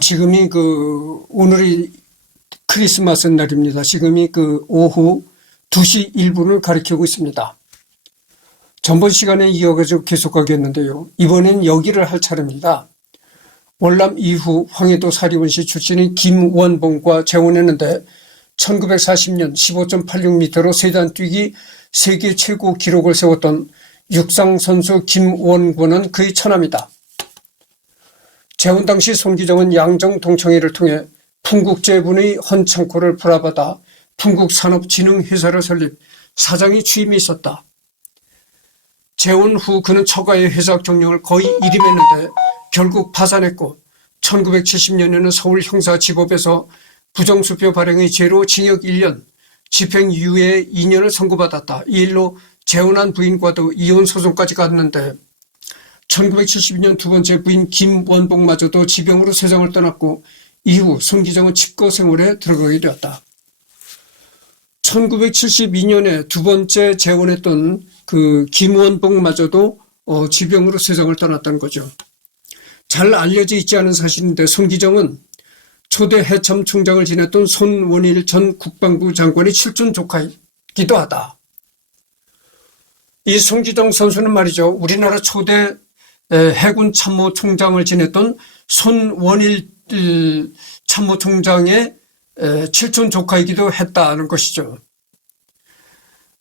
지금이 오늘이 크리스마스 날입니다. 지금이 오후 2시 1분을 가리키고 있습니다. 전번 시간에 이어가지고 계속하겠는데요. 이번엔 여기를 할 차례입니다. 월남 이후 황해도 사리원시 출신인 김원봉과 재혼했는데 1940년 15.86m로 세단 뛰기 세계 최고 기록을 세웠던 육상 선수 김원곤은 그의 처남이다. 재혼 당시 손기정은 양정 동창회를 통해 풍국제분의 헌창고를 불화받아 풍국산업진흥회사를 설립, 사장이 취임이 있었다. 재혼 후 그는 처가의 회사 경영을 거의 일임했는데 결국 파산했고 1970년에는 서울 형사지법에서 부정수표 발행의 죄로 징역 1년, 집행유예 2년을 선고받았다. 이 일로 재혼한 부인과도 이혼 소송까지 갔는데 1972년 두 번째 부인 김원봉마저도 지병으로 세상을 떠났고 이후 손기정은 칩거 생활에 들어가게 되었다. 1972년에 두 번째 재혼했던 김원봉마저도 지병으로 세상을 떠났다는 거죠. 잘 알려져 있지 않은 사실인데 손기정은 초대 해참 총장을 지냈던 손원일 전 국방부 장관의 칠촌 조카이기도 하다. 이 손기정 선수는 말이죠. 우리나라 초대 해군 참모총장을 지냈던 손원일 참모총장의 칠촌 조카이기도 했다는 것이죠.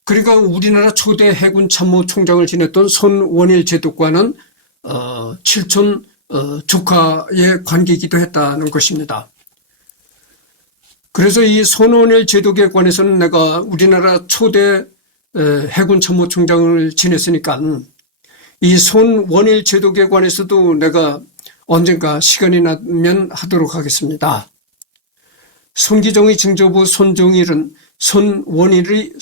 그러니까 우리나라 초대 해군 참모총장을 지냈던 손원일 제독과는 칠촌 조카의 관계이기도 했다는 것입니다. 그래서 이 손원일 제독에 관해서는 내가 우리나라 초대 해군 참모총장을 지냈으니까 이 손원일 제독에 관해서도 내가 언젠가 시간이 나면 하도록 하겠습니다. 손기정의 증조부 손종일은 손원일의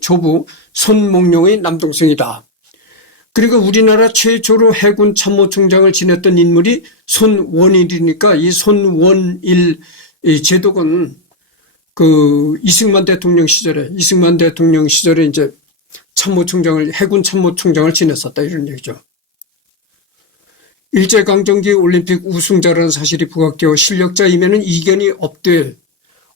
조부 손몽룡의 남동생이다. 그리고 우리나라 최초로 해군 참모총장을 지냈던 인물이 손원일이니까 이 손원일 제독은 이승만 대통령 시절에 이제 해군 참모총장을 지냈었다 이런 얘기죠. 일제강점기 올림픽 우승자라는 사실이 부각되어 실력자임에는 이견이 없되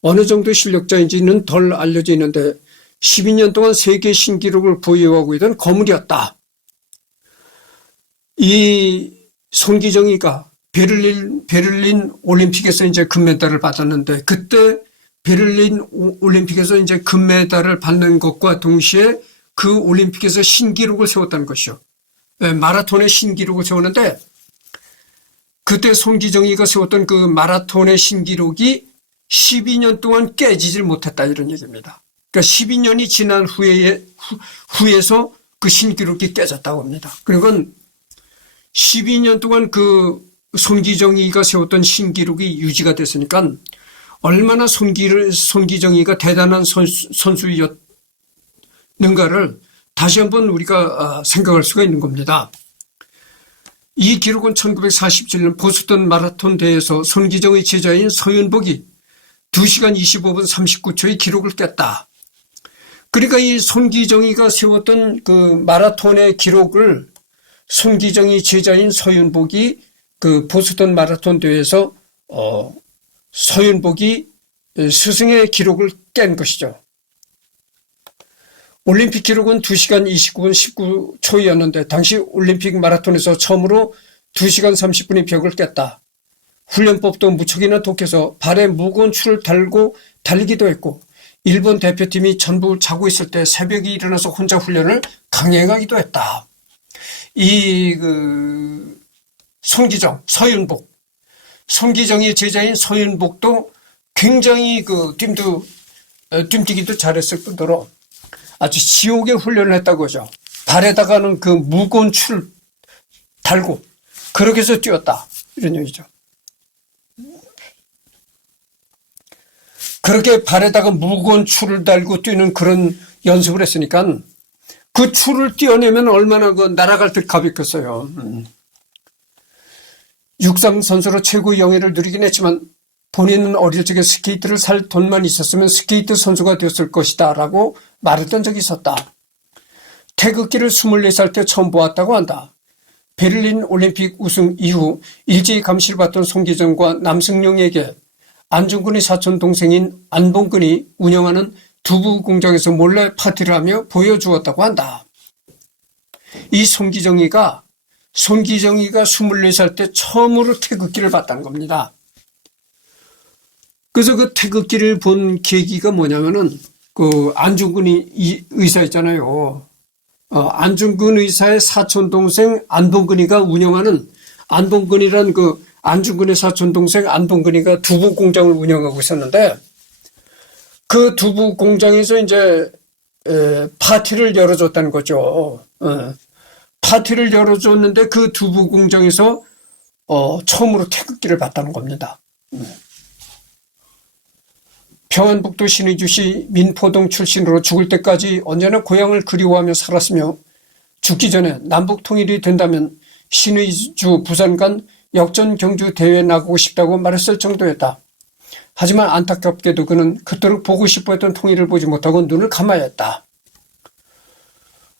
어느 정도 실력자인지는 덜 알려져 있는데 12년 동안 세계 신기록을 보유하고 있던 거물이었다. 이 손기정이가 베를린 올림픽에서 이제 금메달을 받았는데 그때 베를린 올림픽에서 이제 금메달을 받는 것과 동시에 그 올림픽에서 신기록을 세웠다는 것이요. 마라톤의 신기록을 세웠는데 그때 손기정이가 세웠던 그 마라톤의 신기록이 12년 동안 깨지질 못했다 이런 얘기입니다. 그러니까 12년이 지난 후에서 그 신기록이 깨졌다고 합니다. 그러니까 12년 동안 그 손기정이가 세웠던 신기록이 유지가 됐으니까 얼마나 손기정이가 대단한 선수였는가를 다시 한번 우리가 생각할 수가 있는 겁니다. 이 기록은 1947년 보스턴 마라톤 대회에서 손기정의 제자인 서윤복이 2시간 25분 39초의 기록을 깼다. 그러니까 이 손기정이가 세웠던 그 마라톤의 기록을 손기정이 제자인 서윤복이 그 보스턴 마라톤 대회에서 서윤복이 스승의 기록을 깬 것이죠. 올림픽 기록은 2시간 29분 19초였는데 당시 올림픽 마라톤에서 처음으로 2시간 30분의 벽을 깼다. 훈련법도 무척이나 독해서 발에 무거운 줄을 달고 달리기도 했고 일본 대표팀이 전부 자고 있을 때 새벽에 일어나서 혼자 훈련을 강행하기도 했다. 손기정, 서윤복, 손기정의 제자인 서윤복도 굉장히 뛰기도 잘했을 뿐더러 아주 지옥의 훈련을 했다고 하죠. 발에다가는 그 무거운 줄을 달고 그렇게 해서 뛰었다 이런 얘기죠. 그렇게 발에다가 무거운 줄을 달고 뛰는 그런 연습을 했으니까 그 줄을 띄어내면 얼마나 날아갈 듯 가볍겠어요. 육상 선수로 최고의 영예를 누리긴 했지만 본인은 어릴 적에 스케이트를 살 돈만 있었으면 스케이트 선수가 되었을 것이다 라고 말했던 적이 있었다. 태극기를 24살 때 처음 보았다고 한다. 베를린 올림픽 우승 이후 일제히 감시를 받던 송기정과 남승용에게 안중근의 사촌 동생인 안봉근이 운영하는 두부 공장에서 몰래 파티를 하며 보여주었다고 한다. 이 손기정이가 24살 때 처음으로 태극기를 봤다는 겁니다. 그래서 그 태극기를 본 계기가 뭐냐면은 그 안중근이 의사 있잖아요. 안중근 의사의 사촌 동생 안봉근이가 운영하는 안봉근이란 그 안중근의 사촌 동생 안봉근이가 두부 공장을 운영하고 있었는데 그 두부 공장에서 이제 파티를 열어줬다는 거죠. 파티를 열어줬는데 그 두부 공장에서 처음으로 태극기를 봤다는 겁니다. 평안북도 신의주시 민포동 출신으로 죽을 때까지 언제나 고향을 그리워하며 살았으며 죽기 전에 남북 통일이 된다면 신의주 부산 간 역전 경주 대회에 나가고 싶다고 말했을 정도였다. 하지만 안타깝게도 그는 그토록 보고 싶어 했던 통일을 보지 못하고 눈을 감아야 했다.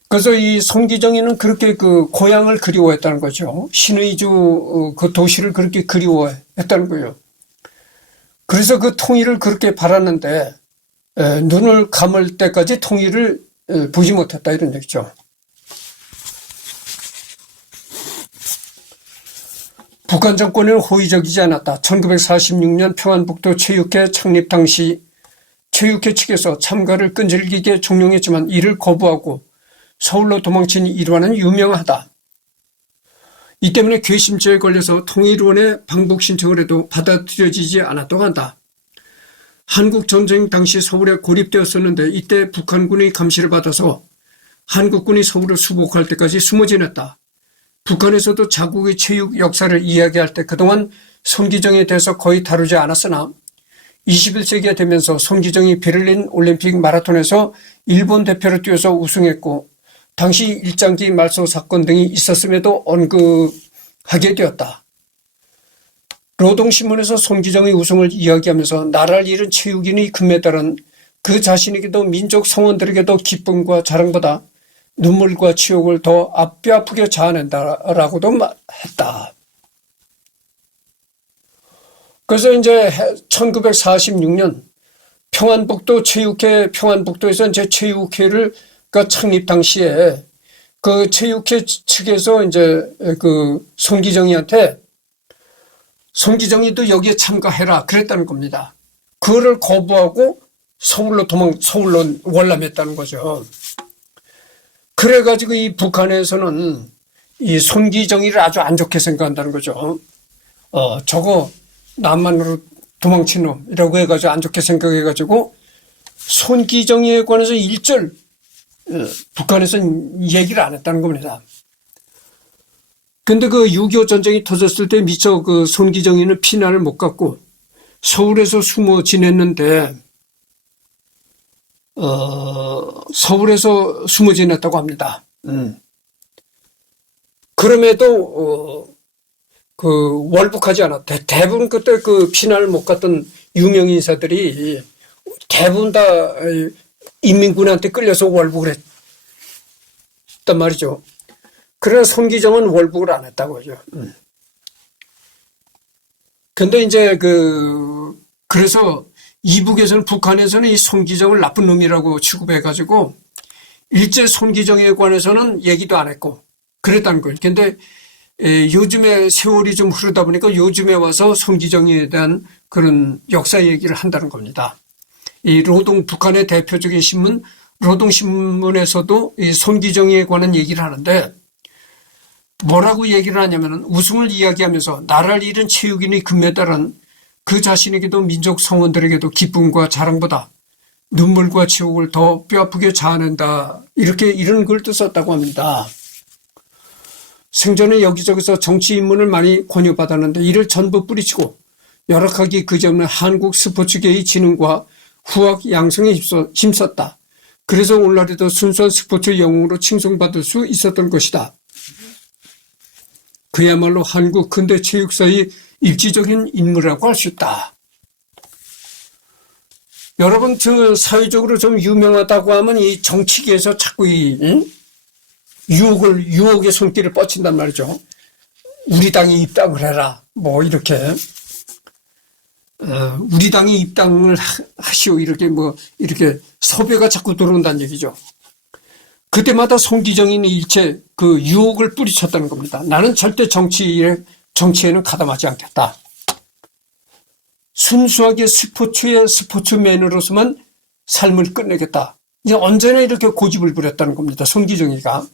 그래서 이 손기정이는 그렇게 그 고향을 그리워했다는 거죠. 신의주 그 도시를 그렇게 그리워했다는 거예요. 그래서 그 통일을 그렇게 바랐는데 눈을 감을 때까지 통일을 보지 못했다 이런 얘기죠. 북한 정권에는 호의적이지 않았다. 1946년 평안북도 체육회 창립 당시 체육회 측에서 참가를 끈질기게 종용했지만 이를 거부하고 서울로 도망친 일화는 유명하다. 이 때문에 괘씸죄에 걸려서 통일원에 방북 신청을 해도 받아들여지지 않았다고 한다. 한국전쟁 당시 서울에 고립되었었는데 이때 북한군의 감시를 받아서 한국군이 서울을 수복할 때까지 숨어 지냈다. 북한에서도 자국의 체육 역사를 이야기할 때 그동안 손기정에 대해서 거의 다루지 않았으나 21세기가 되면서 손기정이 베를린 올림픽 마라톤에서 일본 대표로 뛰어서 우승했고 당시 일장기 말소 사건 등이 있었음에도 언급하게 되었다. 노동신문에서 손기정의 우승을 이야기하면서 나라를 잃은 체육인의 금메달은 그 자신에게도 민족 성원들에게도 기쁨과 자랑보다 눈물과 치욕을 더 뼈아프게 자아낸다라고도 했다. 그래서 이제 1946년 평안북도 체육회 평안북도에서 이제 체육회를 창립 당시에 그 체육회 측에서 이제 그 손기정이한테 손기정이도 여기에 참가해라 그랬다는 겁니다. 그거를 거부하고 서울로 월남했다는 거죠. 그래가지고 이 북한에서는 이 손기정이를 아주 안 좋게 생각한다는 거죠. 저거 남한으로 도망친 놈이라고 해가지고 안 좋게 생각해가지고 손기정이에 관해서 일절 북한에서는 얘기를 안 했다는 겁니다. 근데 그 6.25 전쟁이 터졌을 때 미처 그 손기정이는 피난을 못 갔고 서울에서 숨어 지냈는데 서울에서 숨어 지냈다고 합니다. 그럼에도 그 월북하지 않았대. 대부분 그때 그 피난을 못 갔던 유명 인사들이 대부분 다 인민군한테 끌려서 월북을 했단 말이죠. 그러나 손기정은 월북을 안 했다고 하죠. 근데 이제 그래서 이북에서는 북한에서는 이 손기정을 나쁜 놈이라고 취급해가지고 일제 손기정에 관해서는 얘기도 안 했고 그랬다는 거예요. 근데 요즘에 세월이 좀 흐르다 보니까 요즘에 와서 손기정에 대한 그런 역사 얘기를 한다는 겁니다. 이 북한의 대표적인 신문 노동신문에서도 이 손기정에 관한 얘기를 하는데 뭐라고 얘기를 하냐면은 우승을 이야기하면서 나라를 잃은 체육인의 금메달은 그 자신에게도 민족 성원들에게도 기쁨과 자랑보다 눈물과 치욕을 더 뼈아프게 자아낸다. 이런 글도 썼다고 합니다. 생전에 여기저기서 정치 입문을 많이 권유받았는데 이를 전부 뿌리치고 열악하기 그지없는 한국 스포츠계의 진흥과 후학 양성에 힘썼다. 그래서 오늘날에도 순수한 스포츠 영웅으로 칭송받을 수 있었던 것이다. 그야말로 한국 근대 체육사의 입지적인 인물이라고 할 수 있다. 여러분, 사회적으로 좀 유명하다고 하면 이 정치계에서 자꾸 유혹의 손길을 뻗친단 말이죠. 우리 당에 입당을 해라. 뭐 이렇게 우리 당에 입당을 하시오. 이렇게 섭외가 자꾸 들어온다는 얘기죠. 그때마다 송기정이는 일체 그 유혹을 뿌리쳤다는 겁니다. 나는 절대 정치에는 가담하지 않겠다. 순수하게 스포츠맨으로서만 삶을 끝내겠다. 이제 언제나 이렇게 고집을 부렸다는 겁니다. 손기정이가.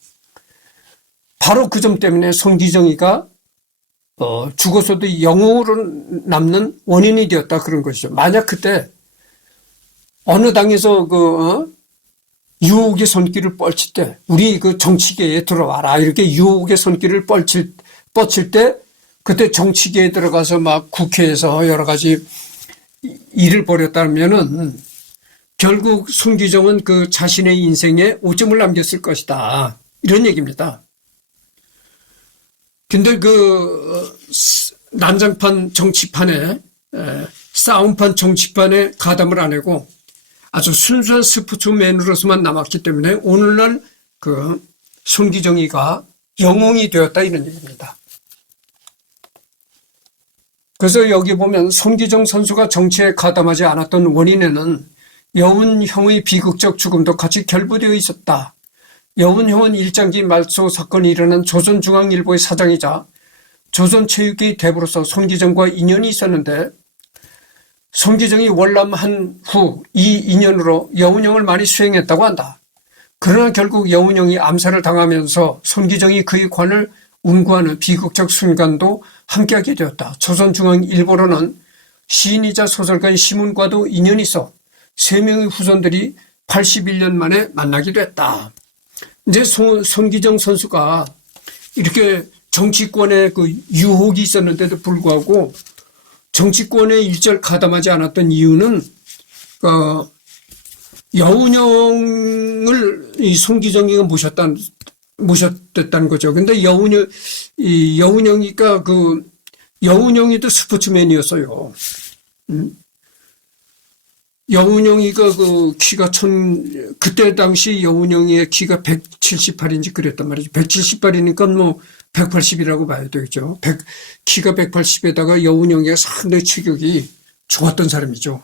바로 그 점 때문에 손기정이가 죽어서도 영웅으로 남는 원인이 되었다 그런 것이죠. 만약 그때 어느 당에서 유혹의 손길을 뻗칠 때 우리 그 정치계에 들어와라 이렇게 유혹의 손길을 뻗칠 때 그때 정치계에 들어가서 막 국회에서 여러 가지 일을 벌였다면은 결국 손기정은 그 자신의 인생에 오점을 남겼을 것이다. 이런 얘기입니다. 근데 그 난장판 정치판에 싸움판 정치판에 가담을 안 하고 아주 순수한 스포츠맨으로서만 남았기 때문에 오늘날 그 손기정이가 영웅이 되었다 이런 얘기입니다. 그래서 여기 보면 손기정 선수가 정치에 가담하지 않았던 원인에는 여운형의 비극적 죽음도 같이 결부되어 있었다. 여운형은 일장기 말소 사건이 일어난 조선중앙일보의 사장이자 조선체육계의 대부로서 손기정과 인연이 있었는데 손기정이 월남한 후 이 인연으로 여운형을 많이 수행했다고 한다. 그러나 결국 여운형이 암살을 당하면서 손기정이 그의 관을 운구하는 비극적 순간도 함께하게 되었다. 조선중앙일보로는 시인이자 소설가인 심은과도 인연이 있어 3명의 후손들이 81년 만에 만나기도 했다. 이제 손기정 선수가 이렇게 정치권에 그 유혹이 있었는데도 불구하고 정치권에 일절 가담하지 않았던 이유는 여운형을 이 손기정이가 모셨댔다는 거죠. 근데 여운형이가 여운형이도 스포츠맨이었어요. 여운형이가 그때 당시 여운형이의 키가 178인지 그랬단 말이죠. 178이니까 뭐 180이라고 봐야 되겠죠. 키가 180에다가 여운형이가 상당히 체격이 좋았던 사람이죠.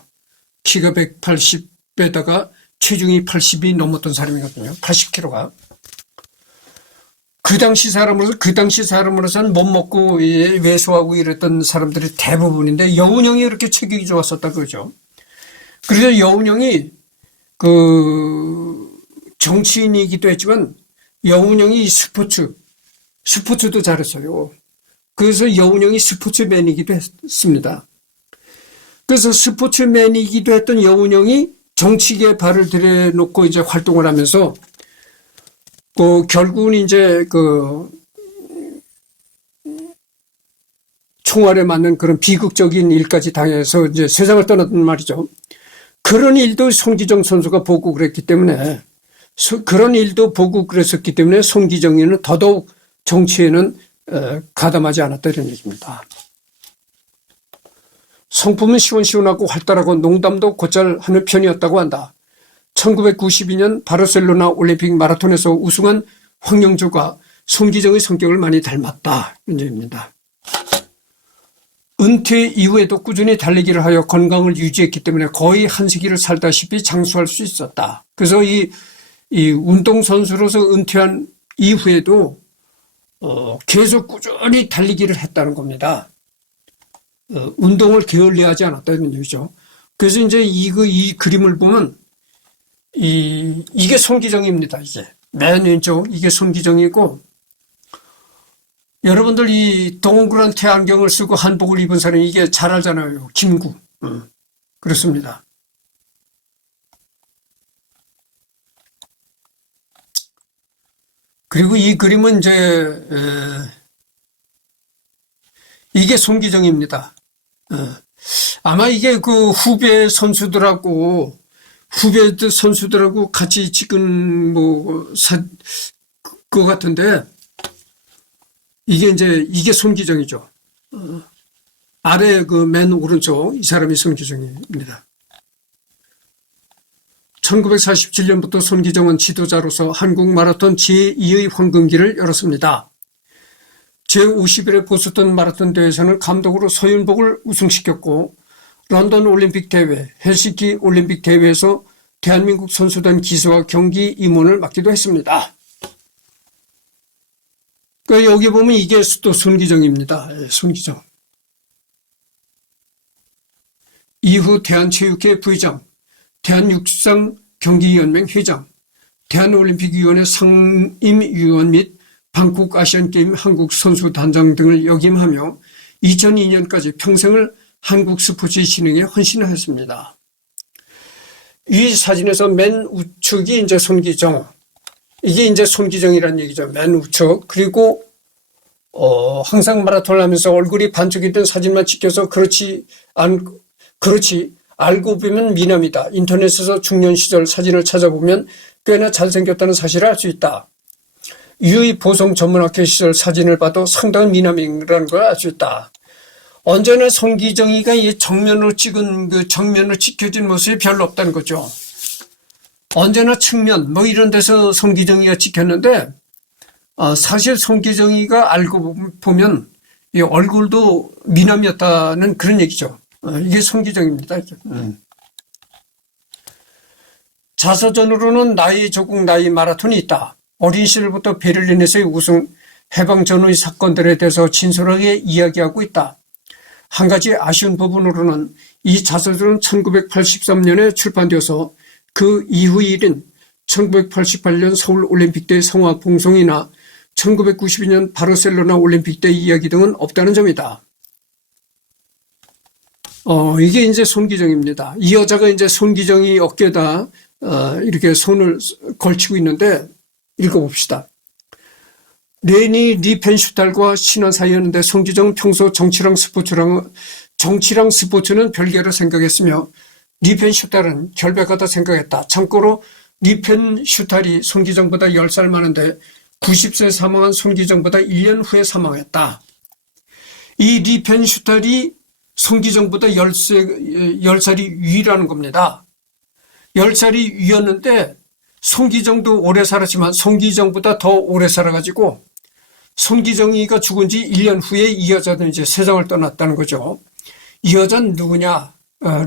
키가 180에다가 체중이 80이 넘었던 사람이거든요. 80kg가. 그 당시 사람으로서는 못 먹고 외소하고 이랬던 사람들이 대부분인데 여운형이 이렇게 체격이 좋았었다 그러죠. 그래서 여운형이 정치인이기도 했지만 여운형이 스포츠도 잘했어요. 그래서 여운형이 스포츠맨이기도 했습니다. 그래서 스포츠맨이기도 했던 여운형이 정치계에 발을 들여놓고 이제 활동을 하면서 결국은 이제 총알에 맞는 그런 비극적인 일까지 당해서 이제 세상을 떠났단 말이죠. 그런 일도 손기정 선수가 보고 그랬기 때문에 손기정이는 더더욱 정치에는 가담하지 않았다 이런 얘기입니다. 성품은 시원시원하고 활달하고 농담도 곧잘 하는 편이었다고 한다. 1992년 바르셀로나 올림픽 마라톤에서 우승한 황영조가 손기정의 성격을 많이 닮았다 이런 얘기입니다. 은퇴 이후에도 꾸준히 달리기를 하여 건강을 유지했기 때문에 거의 한 세기를 살다시피 장수할 수 있었다. 그래서 이 운동선수로서 은퇴한 이후에도 계속 꾸준히 달리기를 했다는 겁니다. 운동을 게을리하지 않았다는 얘기죠. 그래서 이제 이 그림을 보면 이게 손기정입니다. 이게 맨 왼쪽 이게 손기정이고 여러분들 이 동그란 태안경을 쓰고 한복을 입은 사람이 이게 잘 알잖아요. 김구. 그렇습니다. 그리고 이 그림은 이제 이게 손기정입니다. 아마 이게 후배 선수들하고 같이 찍은 것 같은데 이게 손기정이죠. 아래 맨 오른쪽 이 사람이 손기정입니다. 1947년부터 손기정은 지도자로서 한국 마라톤 제2의 황금기를 열었습니다. 제51회 보스턴 마라톤 대회에서는 감독으로 서윤복을 우승시켰고 런던 올림픽 대회, 헬싱키 올림픽 대회에서 대한민국 선수단 기수와 경기 임원을 맡기도 했습니다. 그러니까 여기 보면 이게 또 손기정입니다. 손기정. 이후 대한체육회 부회장, 대한육상 경기연맹 회장, 대한올림픽위원회 상임위원 및 방콕 아시안게임 한국선수단장 등을 역임하며 2002년까지 평생을 한국 스포츠 진흥에 헌신하였습니다. 이 사진에서 맨 우측이 이제 손기정, 이게 이제 손기정이라는 얘기죠. 맨 우측. 그리고 항상 마라톤을 하면서 얼굴이 반쪽이 된 사진만 찍혀서 그렇지 알고 보면 미남이다. 인터넷에서 중년 시절 사진을 찾아보면 꽤나 잘생겼다는 사실을 알 수 있다. 유의 보성 전문학교 시절 사진을 봐도 상당한 미남이라는 걸 알 수 있다. 언제나 손기정이가 이 정면으로 찍은 그 정면으로 찍혀진 모습이 별로 없다는 거죠. 언제나 측면 뭐 이런 데서 손기정이가 찍혔는데 사실 손기정이가 알고 보면 이 얼굴도 미남이었다는 그런 얘기죠. 이게 손기정입니다. 자서전으로는 나의 조국 나의 마라톤이 있다. 어린 시절부터 베를린에서의 우승, 해방 전후의 사건들에 대해서 진솔하게 이야기하고 있다. 한 가지 아쉬운 부분으로는 이 자서전은 1983년에 출판되어서 그 이후 일인 1988년 서울올림픽대 성화 봉송이나 1992년 바르셀로나 올림픽대 이야기 등은 없다는 점이다. 이게 이제 손기정입니다. 이 여자가 이제 손기정이 어깨에다 이렇게 손을 걸치고 있는데 읽어봅시다. 레니 리펜슈탈과 친한 사이였는데 손기정은 평소 정치랑 스포츠는 별개로 생각했으며 리펜슈탈은 결백하다 생각했다. 참고로 리펜슈탈이 손기정보다 10살 많은데 90세 사망한 손기정보다 1년 후에 사망했다. 이 리펜슈탈이 손기정보다 10살이 위라는 겁니다. 10살이 위였는데 손기정도 오래 살았지만 손기정보다 더 오래 살아가지고 손기정이가 죽은 지 1년 후에 이 여자는 이제 세상을 떠났다는 거죠. 이 여자는 누구냐?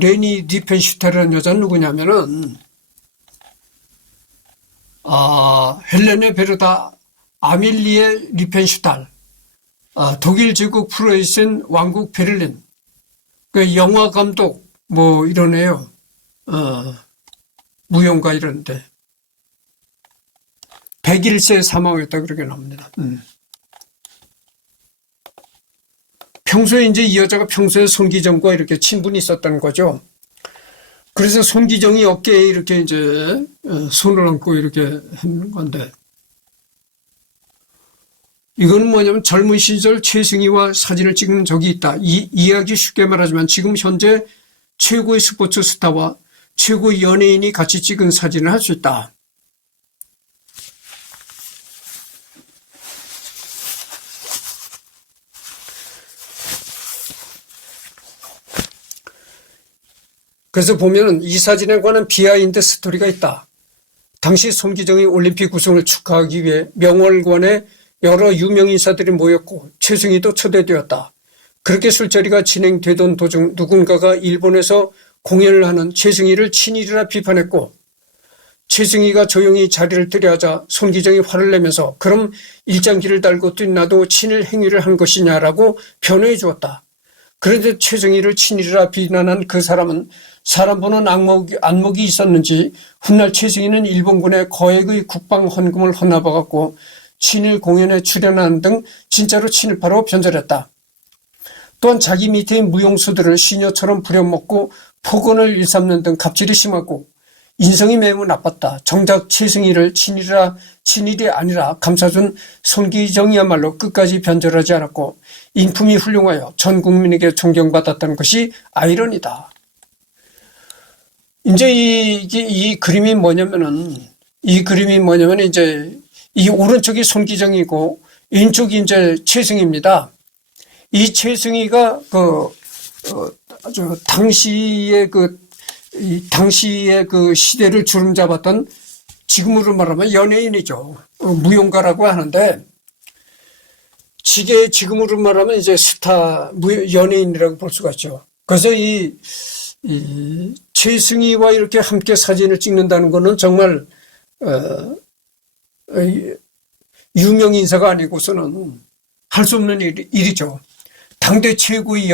레니 리펜슈탈이라는 여자는 누구냐면은 헬레네 베르다 아밀리에 리펜슈탈, 독일 제국 프로이센 왕국 베를린, 그 영화 감독 뭐 이러네요. 무용가 이런데 101세에 사망했다 그렇게 나옵니다. 평소에 이제 이 여자가 평소에 손기정과 이렇게 친분이 있었다는 거죠. 그래서 손기정이 어깨에 이렇게 이제 손을 얹고 이렇게 하는 건데, 이거는 뭐냐면 젊은 시절 최승희와 사진을 찍은 적이 있다. 이 이야기 쉽게 말하지만 지금 현재 최고의 스포츠 스타와 최고의 연예인이 같이 찍은 사진을 할 수 있다. 그래서 보면 이 사진에 관한 비하인드 스토리가 있다. 당시 손기정이 올림픽 우승을 축하하기 위해 명월관에 여러 유명 인사들이 모였고 최승희도 초대되었다. 그렇게 술자리가 진행되던 도중 누군가가 일본에서 공연을 하는 최승희를 친일이라 비판했고, 최승희가 조용히 자리를 뜨려하자 손기정이 화를 내면서 그럼 일장기를 달고 뛴 나도 친일 행위를 한 것이냐라고 변호해 주었다. 그런데 최승희를 친일이라 비난한 그 사람은 사람 보는 안목이 있었는지 훗날 최승희는 일본군에 거액의 국방 헌금을 헌납해갖고 친일 공연에 출연하는 등 진짜로 친일파로 변절했다. 또한 자기 밑에 무용수들을 시녀처럼 부려먹고 폭언을 일삼는 등 갑질이 심하고 인성이 매우 나빴다. 정작 최승희를 친일이 아니라 감싸준 손기정이야말로 끝까지 변절하지 않았고 인품이 훌륭하여 전 국민에게 존경받았다는 것이 아이러니다. 이제 이 그림이 뭐냐면은 이제 이 오른쪽이 손기정이고 왼쪽이 이제 최승희입니다. 이 최승희가 당시에 이 당시의 그 시대를 주름잡았던 지금으로 말하면 연예인이죠. 무용가라고 하는데 지금으로 말하면 이제 스타 연예인이라고 볼 수가 있죠. 그래서 이 최승희와 이렇게 함께 사진을 찍는다는 거는 정말 유명 인사가 아니고서는 할 수 없는 일이죠. 당대 최고의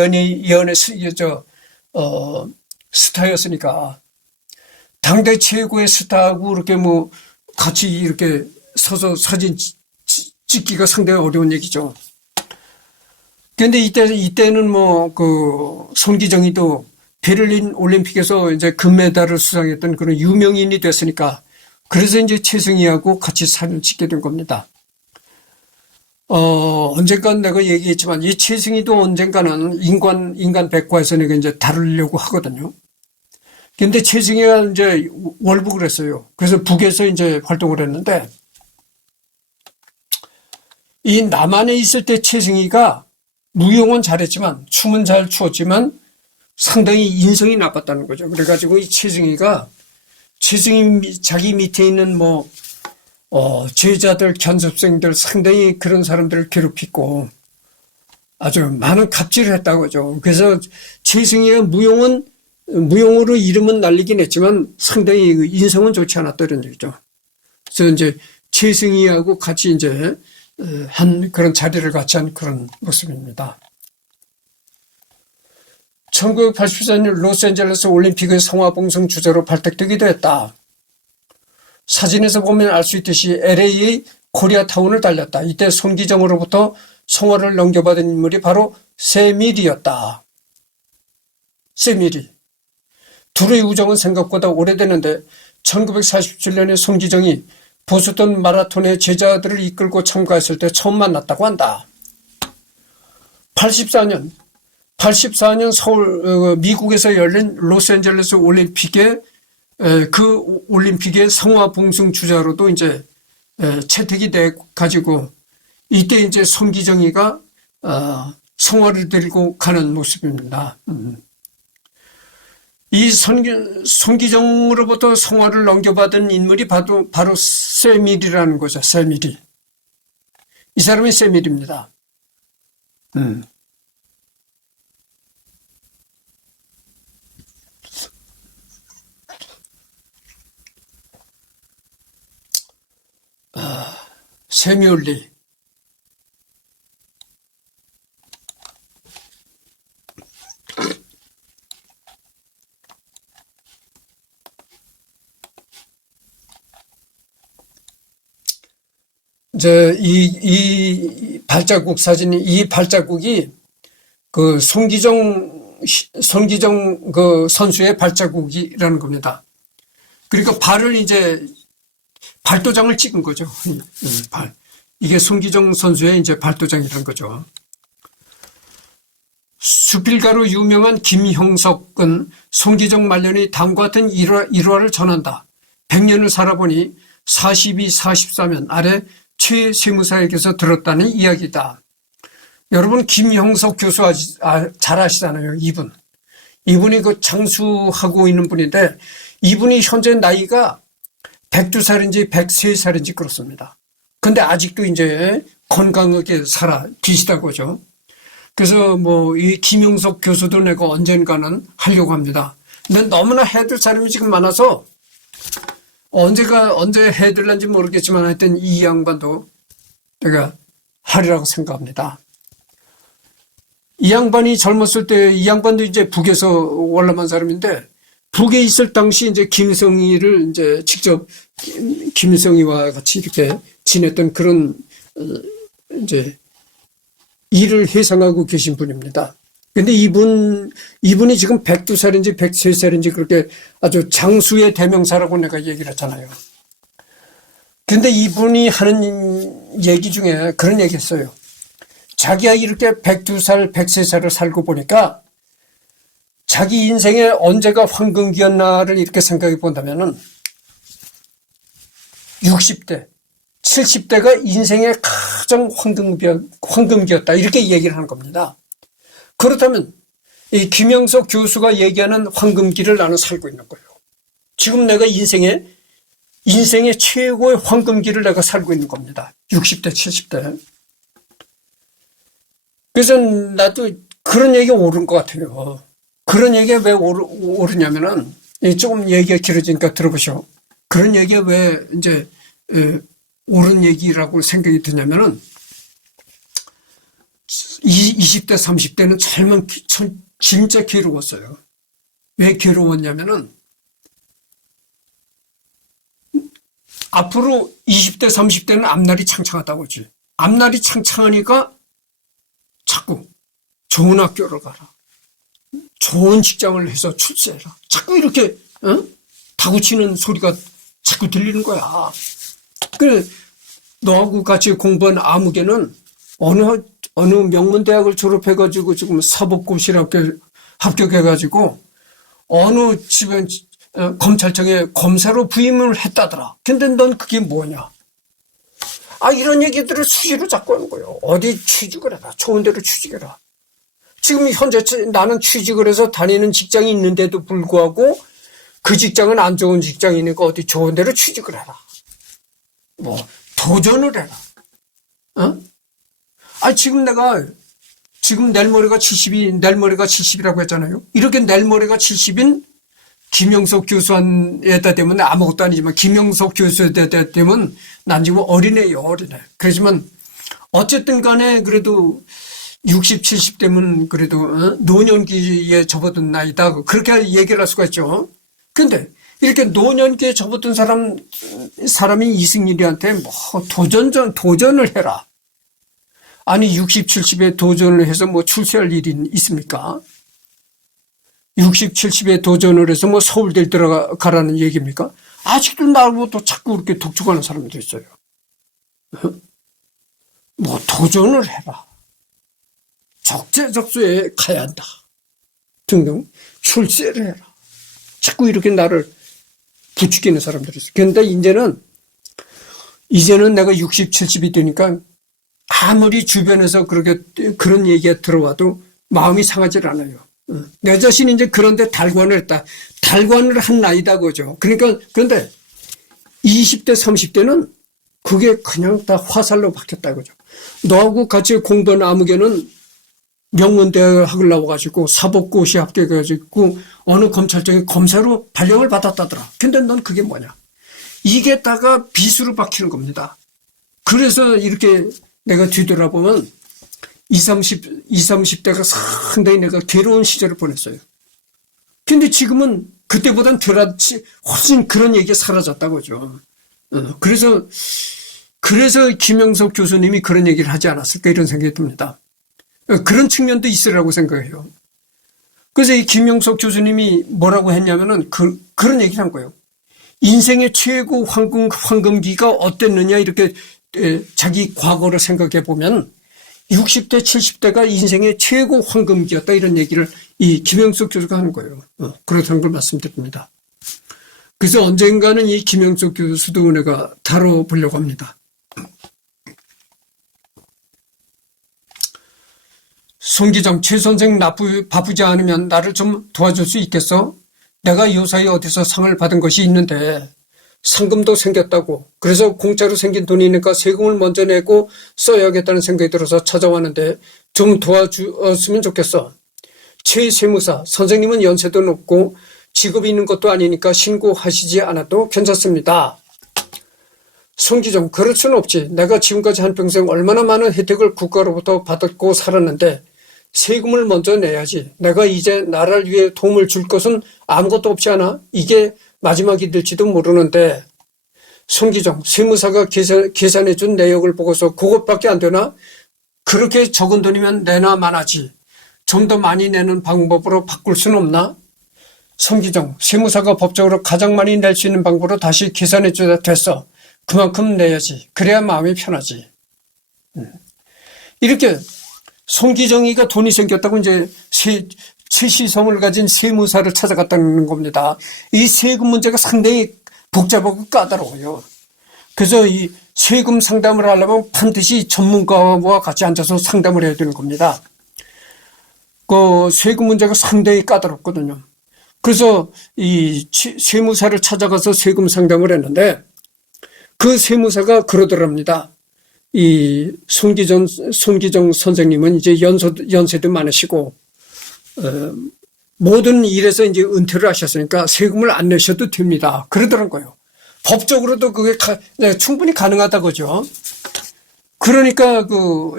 스타였으니까 당대 최고의 스타하고 이렇게 뭐 같이 이렇게 서서 사진 찍기가 상당히 어려운 얘기죠. 그런데 이때는 뭐 그 손기정이도 베를린 올림픽에서 이제 금메달을 수상했던 그런 유명인이 됐으니까 그래서 이제 최승희하고 같이 사진 찍게 된 겁니다. 언젠간 내가 얘기했지만 이 최승희도 언젠가는 인간 백과에서 내가 이제 다루려고 하거든요. 근데 최승희가 이제 월북을 했어요. 그래서 북에서 이제 활동을 했는데 이 남한에 있을 때 최승희가 무용은 잘했지만 춤은 잘 추었지만 상당히 인성이 나빴다는 거죠. 그래가지고 이 최승희 자기 밑에 있는 제자들, 견습생들 상당히 그런 사람들을 괴롭히고 아주 많은 갑질을 했다고 하죠. 그래서 최승희의 무용으로 이름은 날리긴 했지만 상당히 인성은 좋지 않았다는 얘기죠. 그래서 이제 최승희하고 같이 이제 한 그런 자리를 같이 한 그런 모습입니다. 1984년 로스앤젤레스 올림픽의 성화봉송 주자로 발탁되기도 했다. 사진에서 보면 알 수 있듯이 LA의 코리아타운을 달렸다. 이때 손기정으로부터 성화를 넘겨받은 인물이 바로 세밀이었다. 세밀이. 둘의 우정은 생각보다 오래되는데 1947년에 손기정이 보스턴 마라톤의 제자들을 이끌고 참가했을 때 처음 만났다고 한다. 84년 미국에서 열린 로스앤젤레스 올림픽의 성화봉송 주자로도 이제 채택이 돼 가지고 이때 이제 손기정이가 성화를 들고 가는 모습입니다. 이 손기정으로부터 성화를 넘겨받은 인물이 바로 세밀이라는 거죠. 세밀이. 이 사람이 세밀입니다. 세미올리. 이제 이 발자국 사진이 이 발자국이 그 손기정 그 선수의 발자국이라는 겁니다. 그러니까 발을 이제 발도장을 찍은 거죠. 이게 손기정 선수의 이제 발도장이라는 거죠. 수필가로 유명한 김형석은 손기정 말년이 다음과 같은 일화를 전한다. 100년을 살아보니 42, 44면 아래 최세무사에게서 들었다는 이야기다. 여러분 김형석 교수 잘 아시잖아요. 이분이 그 장수하고 있는 분인데 이분이 현재 나이가 102살인지 103살인지 그렇습니다. 근데 아직도 이제 건강하게 살아 계시다고 하죠. 그래서 이 김용석 교수도 내가 언젠가는 하려고 합니다. 근데 너무나 해줄 사람이 지금 많아서 언제 해들란지 모르겠지만 하여튼 이 양반도 내가 하리라고 생각합니다. 이 양반이 젊었을 때 이 양반도 이제 북에서 월남한 사람인데 북에 있을 당시 이제 김성희를 이제 직접 김성희와 같이 이렇게 지냈던 그런 이제 일을 회상하고 계신 분입니다. 근데 이분이 지금 102살인지 103살인지 그렇게 아주 장수의 대명사라고 내가 얘기를 했잖아요. 근데 이분이 하는 얘기 중에 그런 얘기 했어요. 자기가 이렇게 102살, 103살을 살고 보니까 자기 인생에 언제가 황금기였나를 이렇게 생각해 본다면은 60대, 70대가 인생의 가장 황금기였다. 이렇게 얘기를 하는 겁니다. 그렇다면 이 김영석 교수가 얘기하는 황금기를 나는 살고 있는 거예요. 지금 내가 인생의 최고의 황금기를 내가 살고 있는 겁니다. 60대, 70대. 그래서 나도 그런 얘기가 옳은 것 같아요. 그런 얘기가 왜 옳으냐면은, 조금 얘기가 길어지니까 들어보시오. 그런 얘기가 왜 이제, 옳은 얘기라고 생각이 드냐면은, 20대, 30대는 진짜 괴로웠어요. 왜 괴로웠냐면은, 앞으로 20대, 30대는 앞날이 창창하다고 하지. 앞날이 창창하니까 자꾸 좋은 학교를 가라. 좋은 직장을 해서 출세해라. 자꾸 이렇게 다구치는 소리가 자꾸 들리는 거야. 그래 너하고 같이 공부한 아무개는 어느 명문대학을 졸업해가지고 지금 사법고시를 합격해가지고 어느 집은 검찰청에 검사로 부임을 했다더라. 근데 넌 그게 뭐냐? 이런 얘기들을 수시로 자꾸 하는 거예요. 어디 취직을 해라. 좋은 데로 취직해라. 지금 현재 나는 취직을 해서 다니는 직장이 있는데도 불구하고 그 직장은 안 좋은 직장이니까 어디 좋은 데로 취직을 해라. 도전을 해라. 지금 내일 모레가 70이라고 했잖아요. 이렇게 내일 모레가 70인 김영석 교수한테다 되면 아무것도 아니지만 김영석 교수한테다 되면 난 지금 어린애예요, 어린애. 그렇지만 어쨌든 간에 그래도 60, 70 되면 그래도 노년기에 접어든 나이다. 그렇게 얘기를 할 수가 있죠. 근데 이렇게 노년기에 접어든 사람이 이승일이한테 도전을 해라. 아니 60, 70에 도전을 해서 출세할 일이 있습니까? 60, 70에 도전을 해서 서울대에 들어가라는 얘기입니까? 아직도 나보고 자꾸 그렇게 독촉하는 사람도 있어요. 도전을 해라. 적재적소에 가야 한다. 등등. 출세를 해라. 자꾸 이렇게 나를 부추기는 사람들이 있어요. 그런데 이제는 내가 60, 70이 되니까 아무리 주변에서 그런 얘기가 들어와도 마음이 상하질 않아요. 내 자신이 이제 그런데 달관을 했다. 달관을 한 나이다, 그죠. 그런데 20대, 30대는 그게 그냥 다 화살로 박혔다, 그죠. 너하고 같이 공부한 아무개는 명문대학을 나와가지고 사법고시 합격해가지고 어느 검찰청에 검사로 발령을 받았다더라. 근데 넌 그게 뭐냐. 이게 다가 빗으로 박히는 겁니다. 그래서 이렇게 내가 뒤돌아보면 20, 30대가 상당히 내가 괴로운 시절을 보냈어요. 근데 지금은 그때보단 훨씬 그런 얘기가 사라졌다고 하죠. 그래서 김영석 교수님이 그런 얘기를 하지 않았을까 이런 생각이 듭니다. 그런 측면도 있으라고 생각해요. 그래서 이 김영석 교수님이 뭐라고 했냐면은 그런 얘기를 한 거예요. 인생의 최고 황금기가 어땠느냐 이렇게 자기 과거를 생각해 보면 60대, 70대가 인생의 최고 황금기였다 이런 얘기를 이 김영석 교수가 하는 거예요. 그렇다는 걸 말씀드립니다. 그래서 언젠가는 이 김영석 교수도 내가 다뤄보려고 합니다. 손기정, 최 선생 바쁘지 않으면 나를 좀 도와줄 수 있겠어? 내가 요사이 어디서 상을 받은 것이 있는데 상금도 생겼다고. 그래서 공짜로 생긴 돈이니까 세금을 먼저 내고 써야겠다는 생각이 들어서 찾아왔는데 좀 도와주었으면 좋겠어. 최 세무사, 선생님은 연세도 높고 직업이 있는 것도 아니니까 신고하시지 않아도 괜찮습니다. 손기정, 그럴 수는 없지. 내가 지금까지 한평생 얼마나 많은 혜택을 국가로부터 받았고 살았는데 세금을 먼저 내야지. 내가 이제 나라를 위해 도움을 줄 것은 아무것도 없지 않아? 이게 마지막이 될지도 모르는데. 손기정, 세무사가 계산해 준 내역을 보고서 그것밖에 안 되나? 그렇게 적은 돈이면 내나 마나지. 좀 더 많이 내는 방법으로 바꿀 수는 없나? 손기정, 세무사가 법적으로 가장 많이 낼 수 있는 방법으로 다시 계산해 줘야 됐어. 그만큼 내야지. 그래야 마음이 편하지. 이렇게 손기정이가 돈이 생겼다고 이제 최시성을 가진 세무사를 찾아갔다는 겁니다. 이 세금 문제가 상당히 복잡하고 까다로워요. 그래서 이 세금 상담을 하려면 반드시 전문가와 같이 앉아서 상담을 해야 되는 겁니다. 그 세금 문제가 상당히 까다롭거든요. 그래서 이 세무사를 찾아가서 세금 상담을 했는데 그 세무사가 그러더랍니다. 이 손기정 선생님은 이제 연세도 많으시고 모든 일에서 이제 은퇴를 하셨으니까 세금을 안 내셔도 됩니다. 그러더라고요. 법적으로도 그게 충분히 가능하다 그죠. 그러니까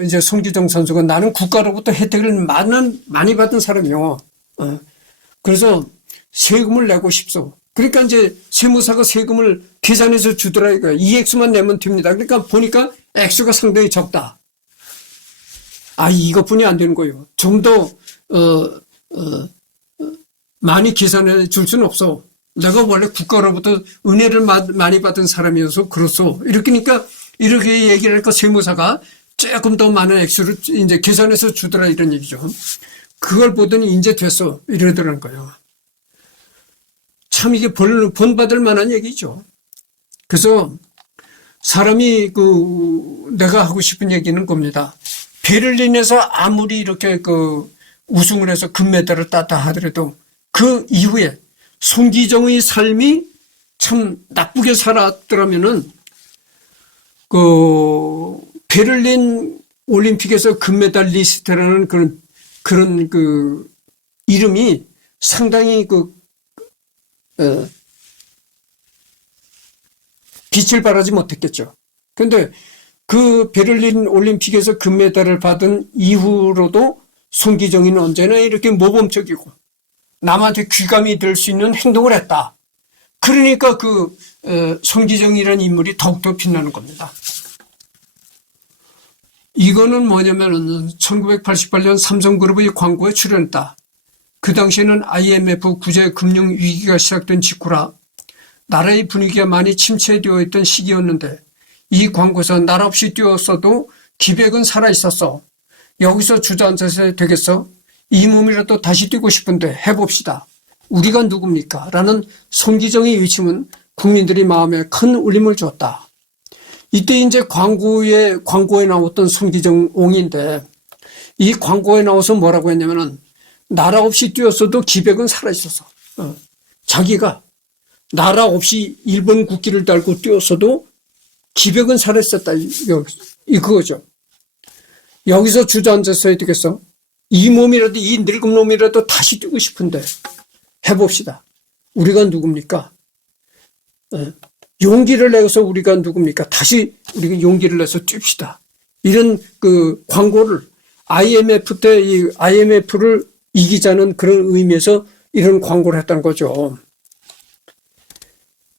이제 손기정 선수가 나는 국가로부터 혜택을 많이 받은 사람이요. 그래서 세금을 내고 싶소. 그러니까 이제 세무사가 세금을 계산해서 주더라 이거야. 이 액수만 내면 됩니다. 그러니까 보니까 액수가 상당히 적다. 이것뿐이 안 되는 거예요. 좀 더 많이 계산해 줄 수는 없어. 내가 원래 국가로부터 은혜를 많이 받은 사람이어서 그렇소. 이러니까 이렇게 얘기를 하니까 세무사가 조금 더 많은 액수를 이제 계산해서 주더라 이런 얘기죠. 그걸 보더니 이제 됐어 이러더라는 거예요. 참 이게 본받을 만한 얘기죠. 그래서 사람이 내가 하고 싶은 얘기는 겁니다. 베를린에서 아무리 이렇게 우승을 해서 금메달을 땄다 하더라도 그 이후에 손기정의 삶이 참 나쁘게 살았더라면은 베를린 올림픽에서 금메달리스트라는 그런 이름이 상당히 빛을 발하지 못했겠죠. 그런데 그 베를린 올림픽에서 금메달을 받은 이후로도 손기정이는 언제나 이렇게 모범적이고 남한테 귀감이 될 수 있는 행동을 했다. 그러니까 손기정이라는 인물이 더욱더 빛나는 겁니다. 이거는 뭐냐면은 1988년 삼성그룹의 광고에 출연했다. 그 당시에는 IMF 구제금융 위기가 시작된 직후라 나라의 분위기가 많이 침체되어 있던 시기였는데 이 광고에서 날 없이 뛰었어도 기백은 살아있었어. 여기서 주저앉아서 되겠어? 이 몸이라도 다시 뛰고 싶은데 해봅시다. 우리가 누굽니까? 라는 손기정의 외침은 국민들이 마음에 큰 울림을 줬다. 이때 이제 광고에 나왔던 손기정 옹인데 이 광고에 나와서 뭐라고 했냐면은 나라 없이 뛰었어도 기백은 살아있었어. 자기가 나라 없이 일본 국기를 달고 뛰었어도 기백은 살아있었다. 그거죠. 여기서 주저앉았어야 되겠어. 이 늙은 몸이라도 다시 뛰고 싶은데 해봅시다. 우리가 누굽니까? 용기를 내서 우리가 누굽니까? 다시 우리가 용기를 내서 뜁시다. 이런 광고를 IMF 때 IMF를 이기자는 그런 의미에서 이런 광고를 했다는 거죠.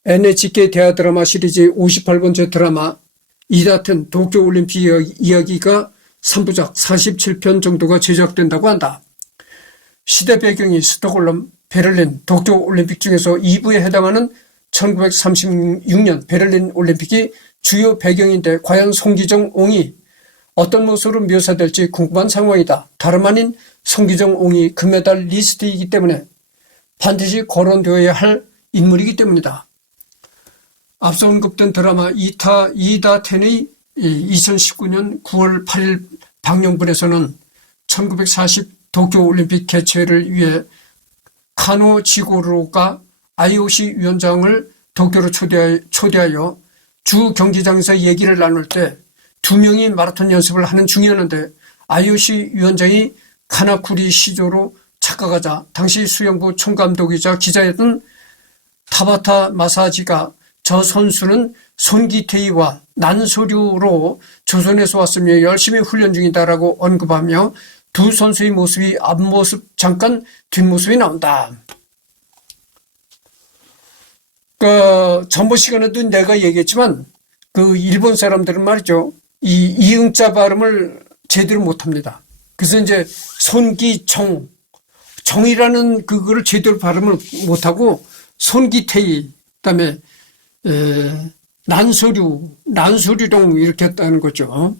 NHK 대하 드라마 시리즈 58번째 드라마 이다텐 도쿄올림픽 이야기가 3부작 47편 정도가 제작된다고 한다. 시대 배경이 스톡홀름, 베를린, 도쿄올림픽 중에서 2부에 해당하는 1936년 베를린 올림픽이 주요 배경인데 과연 손기정 옹이 어떤 모습으로 묘사될지 궁금한 상황이다. 다름 아닌 손기정 옹이 금메달 리스트이기 때문에 반드시 거론되어야 할 인물이기 때문이다. 앞서 언급된 드라마 이다텐의 2019년 9월 8일 방영분에서는 1940 도쿄올림픽 개최를 위해 카노 지고로가 IOC 위원장을 도쿄로 초대하여 주 경기장에서 얘기를 나눌 때 두 명이 마라톤 연습을 하는 중이었는데 IOC 위원장이 카나쿠리 시조로 착각하자 당시 수영부 총감독이자 기자였던 타바타 마사지가 저 선수는 손기태희와 난소류로 조선에서 왔으며 열심히 훈련 중이다라고 언급하며 두 선수의 모습이 앞모습 잠깐 뒷모습이 나온다. 전번 시간에도 내가 얘기했지만 일본 사람들은 말이죠. 이 이응자 발음을 제대로 못합니다. 그래서 이제 손기정, 정이라는 그거를 제대로 발음을 못하고 손기태희, 그다음에 난소류동 이렇게 했다는 거죠.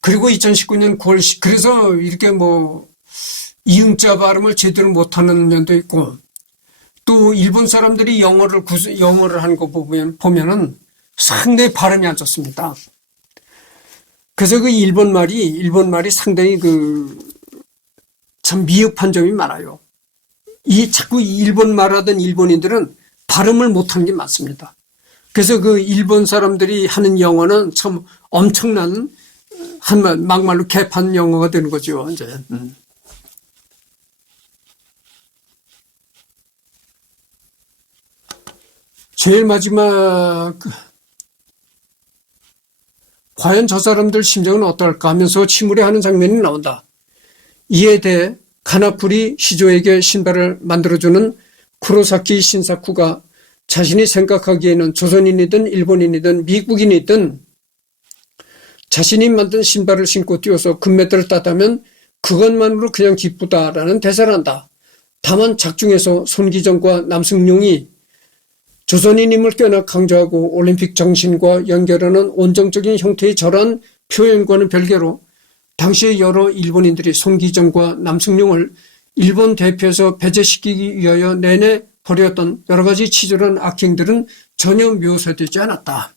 그리고 2019년 9월 그래서 이렇게 이응자 발음을 제대로 못하는 면도 있고 또 일본 사람들이 영어를 하는 거 보면은 상당히 발음이 안 좋습니다. 그래서 그 일본 말이 상당히 참 미흡한 점이 많아요. 자꾸 일본 말하던 일본인들은 발음을 못하는 게 많습니다. 그래서 그 일본 사람들이 하는 영어는 참 엄청난 막말로 개판 영어가 되는 거죠, 이제. 제일 마지막, 과연 저 사람들 심정은 어떨까 하면서 침울해하는 장면이 나온다. 이에 대해 카나쿠리 시조에게 신발을 만들어주는 쿠로사키 신사쿠가 자신이 생각하기에는 조선인이든 일본인이든 미국인이든 자신이 만든 신발을 신고 뛰어서 금메달을 땄다면 그것만으로 그냥 기쁘다라는 대사를 한다. 다만 작중에서 손기정과 남승용이 조선인임을 꽤나 강조하고 올림픽 정신과 연결하는 온정적인 형태의 저런 표현과는 별개로 당시의 여러 일본인들이 손기정과 남승용을 일본 대표에서 배제시키기 위하여 내내 벌였던 여러 가지 치졸한 악행들은 전혀 묘사되지 않았다.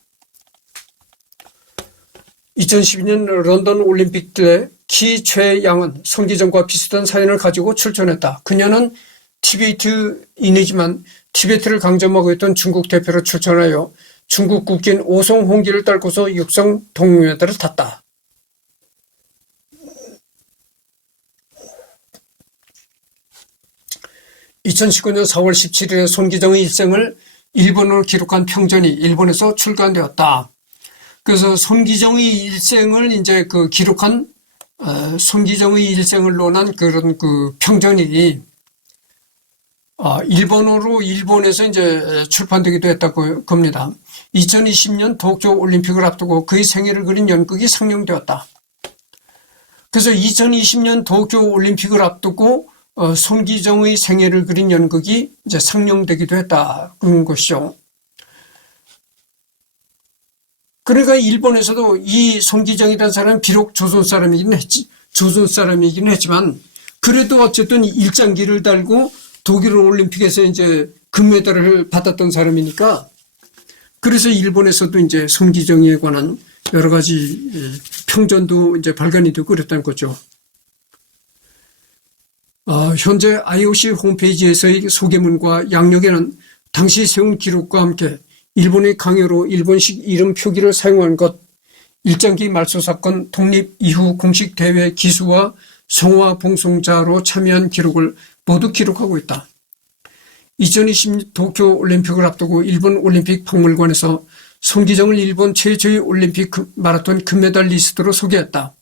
2012년 런던 올림픽 때 키 최양은 손기정과 비슷한 사연을 가지고 출전했다. 그녀는 티베트인이지만 티베트를 강점하고 있던 중국 대표로 출전하여 중국 국기인 오송홍기를 딸고서 육상 동메달을 탔다. (2019년 4월 17일에) 손기정의 일생을 일본어로 기록한 평전이 일본에서 출간되었다. 그래서 손기정의 일생을 이제 기록한 손기정의 일생을 논한 그런 평전이 일본어로 일본에서 이제 출판되기도 했다고 겁니다. 2020년 도쿄 올림픽을 앞두고 그의 생애를 그린 연극이 상영되었다. 그래서 2020년 도쿄 올림픽을 앞두고 손기정의 생애를 그린 연극이 이제 상영되기도 했다 그런 것이죠. 그러니까 일본에서도 이 손기정이라는 사람은 비록 조선 사람이긴 했지만 그래도 어쨌든 일장기를 달고 독일 올림픽에서 이제 금메달을 받았던 사람이니까 그래서 일본에서도 이제 손기정에 관한 여러 가지 평전도 이제 발간이 되고 그랬다는 거죠. 현재 IOC 홈페이지에서의 소개문과 양력에는 당시 세운 기록과 함께 일본의 강요로 일본식 이름 표기를 사용한 것, 일장기 말소 사건 독립 이후 공식 대회 기수와 성화 봉송자로 참여한 기록을 모두 기록하고 있다. 2020 도쿄 올림픽을 앞두고 일본 올림픽 박물관에서 손기정을 일본 최초의 올림픽 마라톤 금메달리스트로 소개했다.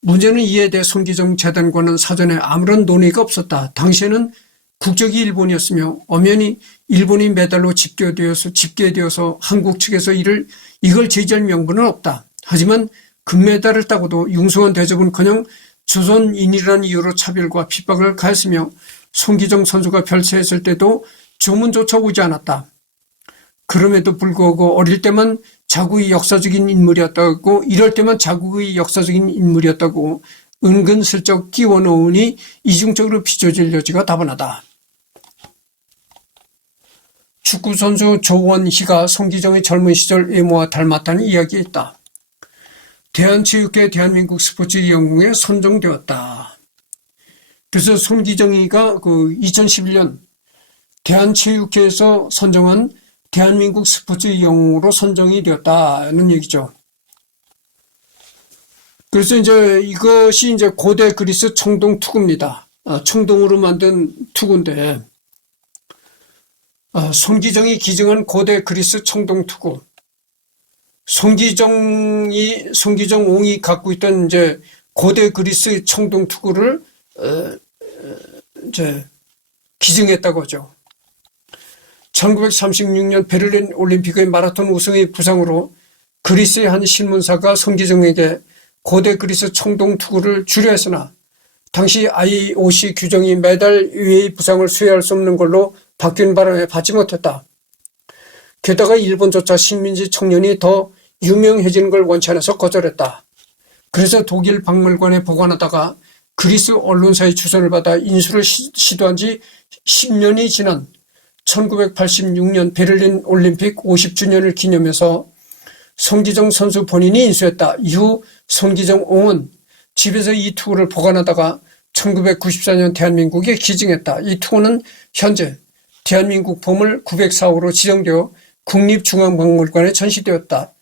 문제는 이에 대해 손기정 재단과는 사전에 아무런 논의가 없었다. 당시에는 국적이 일본이었으며 엄연히 일본이 메달로 집계되어서 한국 측에서 이걸 제지할 명분은 없다. 하지만 금메달을 따고도 융숭한 대접은커녕 조선인이라는 이유로 차별과 핍박을 가했으며 손기정 선수가 별세했을 때도 조문조차 오지 않았다. 그럼에도 불구하고 어릴 때만 자국의 역사적인 인물이었다고 이럴 때만 자국의 역사적인 인물이었다고 은근슬쩍 끼워 넣으니 이중적으로 비춰질 여지가 다분하다. 축구선수 조원희가 손기정의 젊은 시절 외모와 닮았다는 이야기가 있다. 대한체육회 대한민국 스포츠 영웅에 선정되었다. 그래서 손기정이가 2011년 대한체육회에서 선정한 대한민국 스포츠 영웅으로 선정이 되었다는 얘기죠. 그래서 이제 이것이 이제 고대 그리스 청동 투구입니다. 청동으로 만든 투구인데, 손기정이 기증한 고대 그리스 청동 투구. 손기정옹이 갖고 있던 이제 고대 그리스 청동 투구를 이제 기증했다고 하죠. 1936년 베를린 올림픽의 마라톤 우승의 부상으로 그리스의 한 신문사가 손기정에게 고대 그리스 청동 투구를 주려했으나 당시 IOC 규정이 메달 이외의 부상을 수여할 수 없는 걸로 바뀐 바람에 받지 못했다. 게다가 일본조차 식민지 청년이 더 유명해지는 걸 원치 않아서 거절했다. 그래서 독일 박물관에 보관하다가 그리스 언론사의 추천을 받아 인수를 시도한 지 10년이 지난 1986년 베를린 올림픽 50주년을 기념해서 손기정 선수 본인이 인수했다. 이후 손기정 옹은 집에서 이 투구를 보관하다가 1994년 대한민국에 기증했다. 이 투구는 현재 대한민국 보물 904호로 지정되어 국립중앙박물관에 전시되어 있다.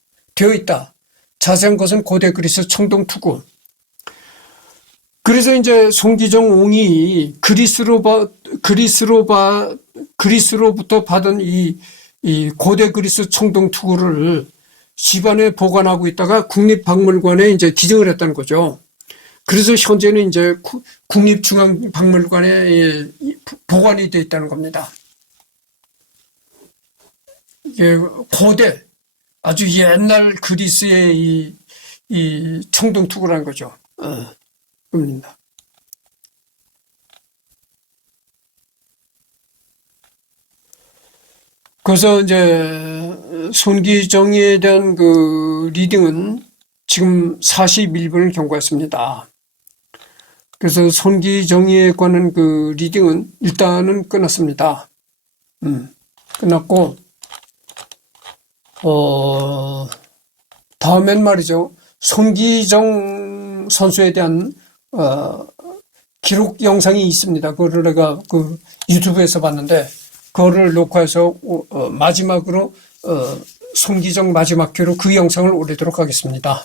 자세한 것은 고대 그리스 청동 투구. 그래서 이제 손기정 옹이 그리스로부터 받은 이 고대 그리스 청동 투구를 집안에 보관하고 있다가 국립박물관에 이제 기증을 했다는 거죠. 그래서 현재는 이제 국립중앙박물관에 보관이 되어 있다는 겁니다. 이게 고대, 아주 옛날 그리스의 이 청동 투구라는 거죠. 겁니다. 그래서 이제 손기정에 대한 그 리딩은 지금 41분을 경과했습니다. 그래서 손기정에 관한 그 리딩은 일단은 끝났습니다. 끝났고, 다음엔 말이죠. 손기정 선수에 대한, 기록 영상이 있습니다. 그거를 내가 그 유튜브에서 봤는데, 그거를 녹화해서, 마지막으로, 손기정 마지막 회로 그 영상을 올리도록 하겠습니다.